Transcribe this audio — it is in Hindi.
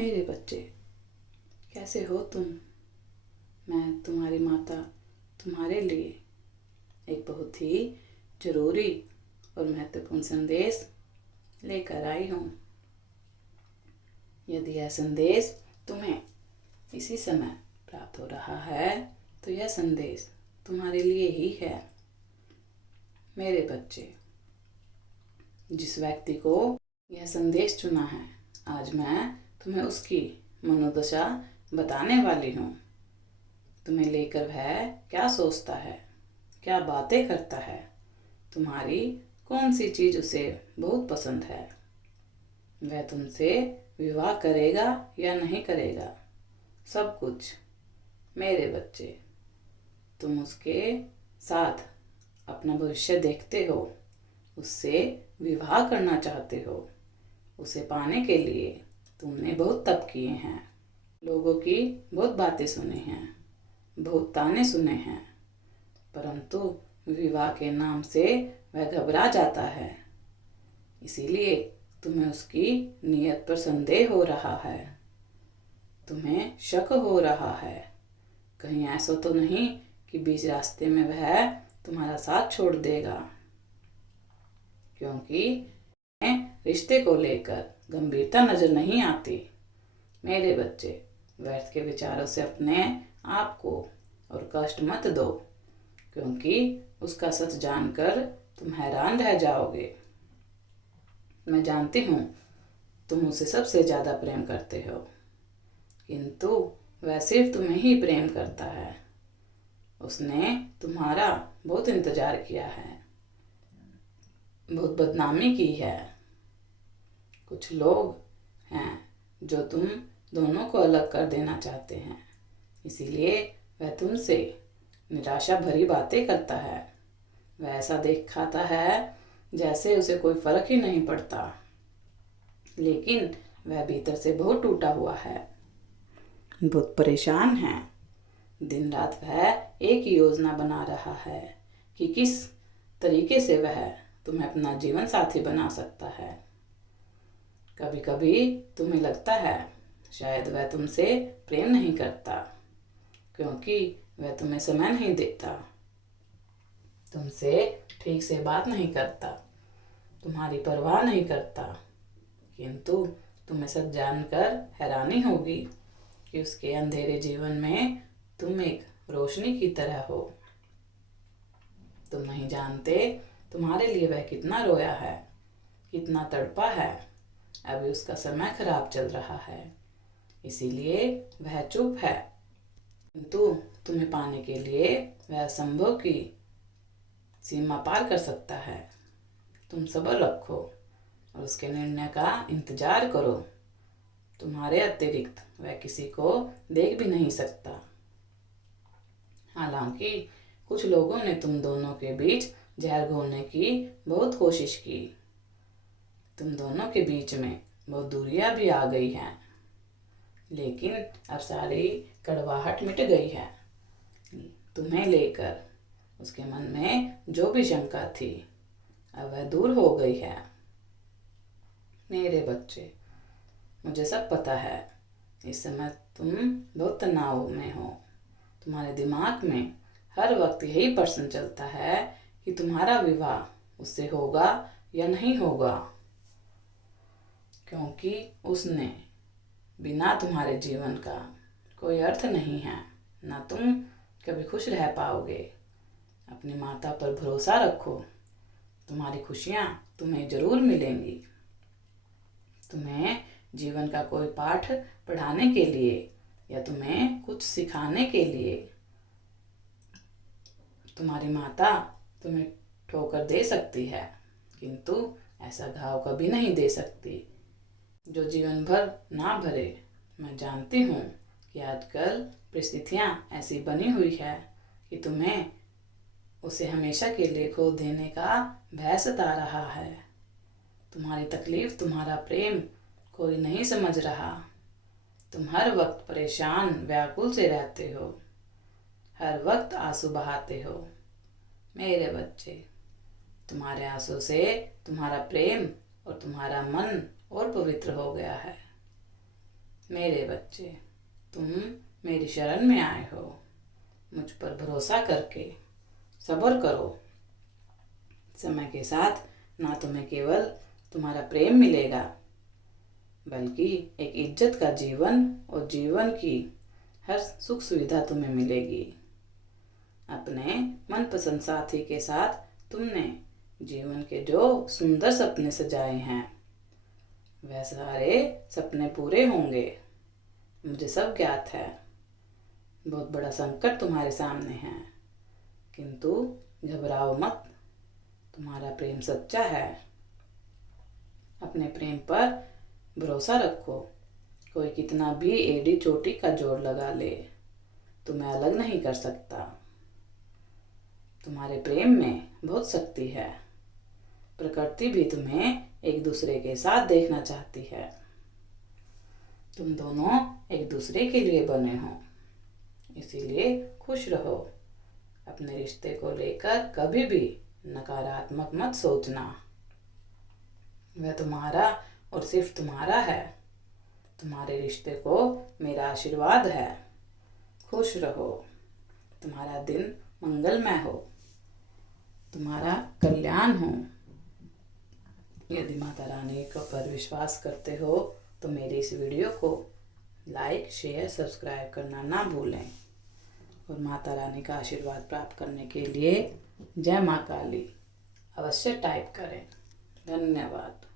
मेरे बच्चे, कैसे हो तुम? मैं तुम्हारी माता तुम्हारे लिए एक बहुत ही ज़रूरी और महत्वपूर्ण संदेश लेकर आई हूँ। यदि यह संदेश तुम्हें इसी समय प्राप्त हो रहा है तो यह संदेश तुम्हारे लिए ही है। मेरे बच्चे, जिस व्यक्ति को यह संदेश चुना है, आज मैं तुम्हें उसकी मनोदशा बताने वाली हूँ। तुम्हें लेकर वह क्या सोचता है, क्या बातें करता है, तुम्हारी कौन सी चीज़ उसे बहुत पसंद है, वह तुमसे विवाह करेगा या नहीं करेगा, सब कुछ। मेरे बच्चे, तुम उसके साथ अपना भविष्य देखते हो, उससे विवाह करना चाहते हो। उसे पाने के लिए तुमने बहुत तप किए हैं, लोगों की बहुत बातें सुनी हैं, बहुत ताने सुने हैं, परंतु विवाह के नाम से वह घबरा जाता है। इसीलिए तुम्हें उसकी नीयत पर संदेह हो रहा है, तुम्हें शक हो रहा है, कहीं ऐसा तो नहीं कि बीच रास्ते में वह तुम्हारा साथ छोड़ देगा। क्योंकि रिश्ते को लेकर गंभीरता नजर नहीं आती। मेरे बच्चे, व्यर्थ के विचारों से अपने आप को और कष्ट मत दो, क्योंकि उसका सच जानकर तुम हैरान रह जाओगे। मैं जानती हूँ तुम उसे सबसे ज़्यादा प्रेम करते हो, किंतु वह सिर्फ तुम्हें ही प्रेम करता है। उसने तुम्हारा बहुत इंतजार किया है, बहुत बदनामी की है। कुछ लोग हैं जो तुम दोनों को अलग कर देना चाहते हैं, इसीलिए वह तुमसे निराशा भरी बातें करता है। वह ऐसा दिखाता है जैसे उसे कोई फर्क ही नहीं पड़ता, लेकिन वह भीतर से बहुत टूटा हुआ है, बहुत परेशान है। दिन रात वह एक ही योजना बना रहा है कि किस तरीके से वह तुम्हें अपना जीवन साथी बना सकता है। कभी कभी तुम्हें लगता है शायद वह तुमसे प्रेम नहीं करता, क्योंकि वह तुम्हें समय नहीं देता, तुमसे ठीक से बात नहीं करता, तुम्हारी परवाह नहीं करता। किंतु तुम्हें सच जानकर हैरानी होगी कि उसके अंधेरे जीवन में तुम एक रोशनी की तरह हो। तुम नहीं जानते तुम्हारे लिए वह कितना रोया है, कितना तड़पा है। अभी उसका समय खराब चल रहा है, इसीलिए वह चुप है, किंतु तुम्हें पाने के लिए वह असंभव की सीमा पार कर सकता है। तुम सब्र रखो और उसके निर्णय का इंतजार करो। तुम्हारे अतिरिक्त वह किसी को देख भी नहीं सकता। हालांकि कुछ लोगों ने तुम दोनों के बीच जहर घोलने की बहुत कोशिश की। तुम दोनों के बीच में बहुत दूरियां भी आ गई हैं, लेकिन अब सारी कड़वाहट मिट गई है। तुम्हें लेकर उसके मन में जो भी शंका थी, अब वह दूर हो गई है। मेरे बच्चे, मुझे सब पता है, इस समय तुम बहुत तनाव में हो। तुम्हारे दिमाग में हर वक्त यही प्रश्न चलता है कि तुम्हारा विवाह उससे होगा या नहीं होगा, क्योंकि उसने बिना तुम्हारे जीवन का कोई अर्थ नहीं है, ना तुम कभी खुश रह पाओगे। अपनी माता पर भरोसा रखो, तुम्हारी खुशियाँ तुम्हें जरूर मिलेंगी। तुम्हें जीवन का कोई पाठ पढ़ाने के लिए या तुम्हें कुछ सिखाने के लिए तुम्हारी माता तुम्हें ठोकर दे सकती है, किंतु ऐसा घाव कभी नहीं दे सकती जो जीवन भर ना भरे। मैं जानती हूँ कि आजकल परिस्थितियाँ ऐसी बनी हुई है कि तुम्हें उसे हमेशा के लिए खो देने का भय सता रहा है। तुम्हारी तकलीफ, तुम्हारा प्रेम कोई नहीं समझ रहा। तुम हर वक्त परेशान व्याकुल से रहते हो, हर वक्त आंसू बहाते हो। मेरे बच्चे, तुम्हारे आंसू से तुम्हारा प्रेम और तुम्हारा मन और पवित्र हो गया है। मेरे बच्चे, तुम मेरी शरण में आए हो। मुझ पर भरोसा करके सब्र करो। समय के साथ ना तुम्हें केवल तुम्हारा प्रेम मिलेगा, बल्कि एक इज्जत का जीवन और जीवन की हर सुख सुविधा तुम्हें मिलेगी। अपने मनपसंद साथी के साथ तुमने जीवन के जो सुंदर सपने सजाए हैं, वह सारे सपने पूरे होंगे। मुझे सब ज्ञात है। बहुत बड़ा संकट तुम्हारे सामने है, किंतु घबराओ मत। तुम्हारा प्रेम सच्चा है। अपने प्रेम पर भरोसा रखो। कोई कितना भी एड़ी चोटी का जोर लगा ले, तुम्हें अलग नहीं कर सकता। तुम्हारे प्रेम में बहुत शक्ति है। प्रकृति भी तुम्हें एक दूसरे के साथ देखना चाहती है। तुम दोनों एक दूसरे के लिए बने हो, इसीलिए खुश रहो। अपने रिश्ते को लेकर कभी भी नकारात्मक मत सोचना। वह तुम्हारा और सिर्फ तुम्हारा है। तुम्हारे रिश्ते को मेरा आशीर्वाद है। खुश रहो। तुम्हारा दिन मंगलमय हो। तुम्हारा कल्याण हो। यदि माता रानी पर विश्वास करते हो तो मेरी इस वीडियो को लाइक, शेयर, सब्सक्राइब करना ना भूलें। और माता रानी का आशीर्वाद प्राप्त करने के लिए जय माँ काली अवश्य टाइप करें। धन्यवाद।